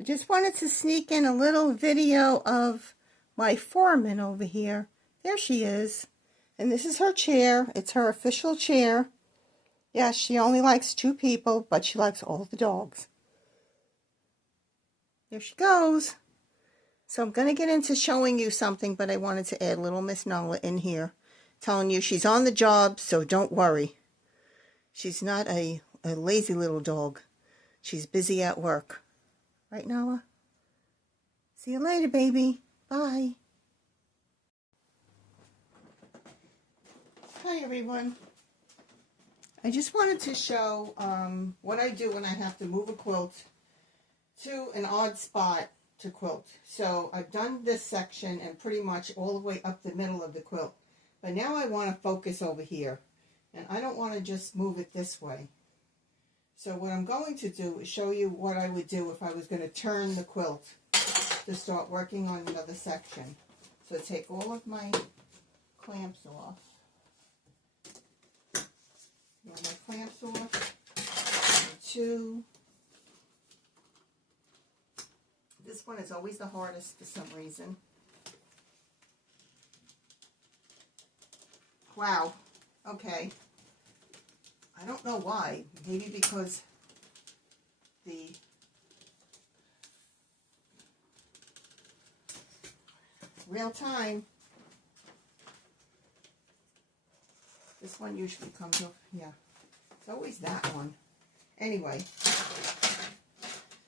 I just wanted to sneak in a little video of my foreman over here. There she is. And this is her chair. It's her official chair. Yes, she only likes 2 people, but she likes all the dogs. There she goes. So I'm going to get into showing you something, but I wanted to add little Miss Nala in here, telling you she's on the job, so don't worry. She's not a lazy little dog. She's busy at work. Right, Nala? See you later, baby. Bye. Hi, everyone. I just wanted to show what I do when I have to move a quilt to an odd spot to quilt. So I've done this section and pretty much all the way up the middle of the quilt. But now I want to focus over here. And I don't want to just move it this way. So what I'm going to do is show you what I would do if I was going to turn the quilt to start working on another section. So take all of my clamps off. All my clamps off. And 2. This one is always the hardest for some reason. Wow. Okay. I don't know why. Maybe because the real time. This one usually comes off. Yeah. It's always that one. Anyway.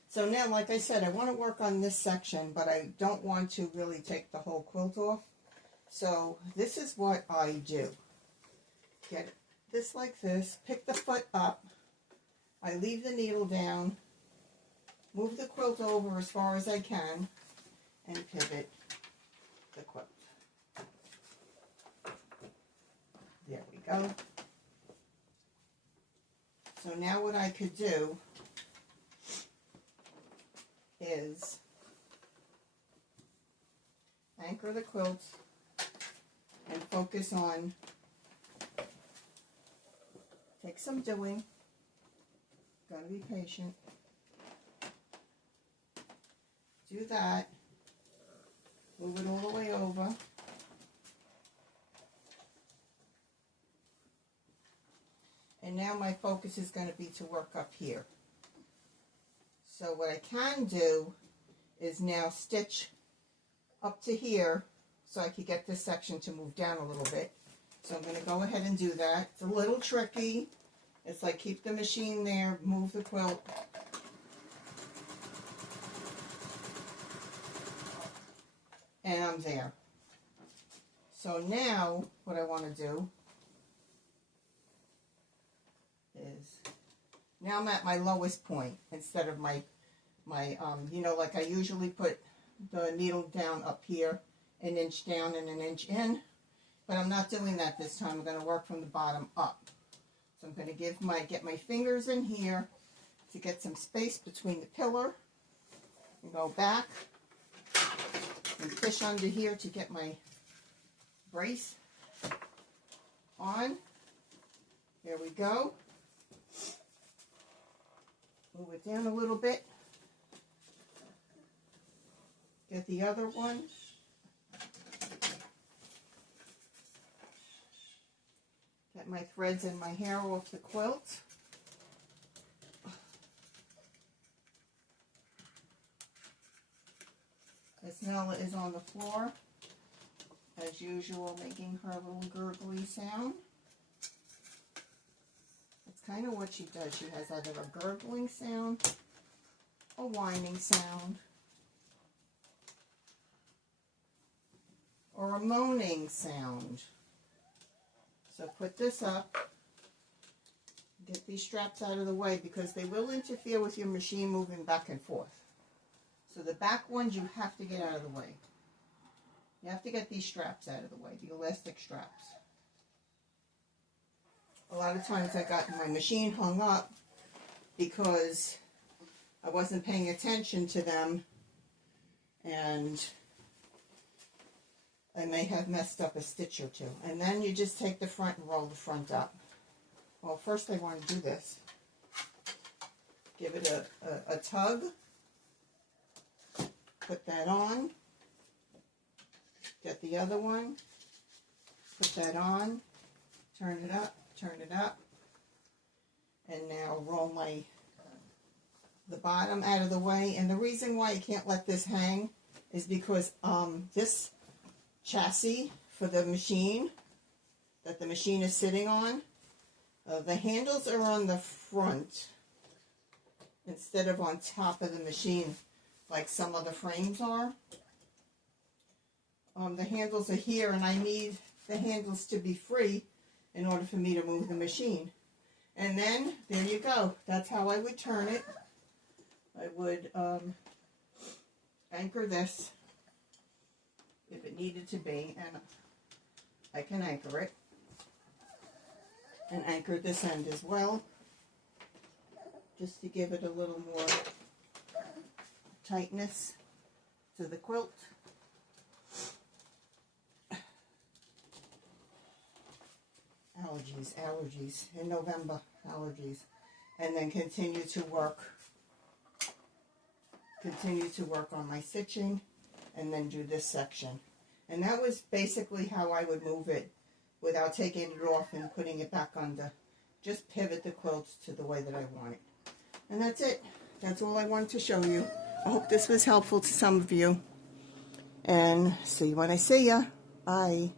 So now, like I said, I want to work on this section, but I don't want to really take the whole quilt off. So this is what I do. Get this like this, pick the foot up, I leave the needle down, move the quilt over as far as I can, and pivot the quilt. There we go. So now what I could do is anchor the quilt and focus on, take some doing, gotta be patient, do that, move it all the way over, and now my focus is going to be to work up here. So what I can do is now stitch up to here so I could get this section to move down a little bit. So I'm going to go ahead and do that. It's a little tricky. It's like keep the machine there, move the quilt. And I'm there. So now what I want to do is, now I'm at my lowest point instead of my you know, like I usually put the needle down up here, 1 inch down and 1 inch in. But I'm not doing that this time. I'm going to work from the bottom up. So I'm going to get my fingers in here to get some space between the pillar. And go back and fish under here to get my brace on. There we go. Move it down a little bit. Get the other one. Get my threads and my hair off the quilt. Nala is on the floor, as usual, making her little gurgly sound. That's kind of what she does. She has either a gurgling sound, a whining sound, or a moaning sound. So put this up, get these straps out of the way because they will interfere with your machine moving back and forth. So the back ones you have to get out of the way. You have to get these straps out of the way, the elastic straps. A lot of times I got my machine hung up because I wasn't paying attention to them and I may have messed up a stitch or 2. And then you just take the front and roll the front up. Well, first I want to do this. Give it a tug put that on, get the other one, put that on, turn it up, and now roll the bottom out of the way. And the reason why you can't let this hang is because this chassis for the machine that the machine is sitting on, the handles are on the front instead of on top of the machine like some other frames are. The handles are here, and I need the handles to be free in order for me to move the machine. And then, there you go. That's how I would turn it. I would anchor this if it needed to be, and I can anchor it. And anchor this end as well, just to give it a little more tightness to the quilt. Allergies in November, allergies. And then continue to work on my stitching, and then do this section. And that was basically how I would move it without taking it off and putting it back under. Just pivot the quilts to the way that I want it. And that's it. That's all I wanted to show you. I hope this was helpful to some of you. And see you when I see ya. Bye.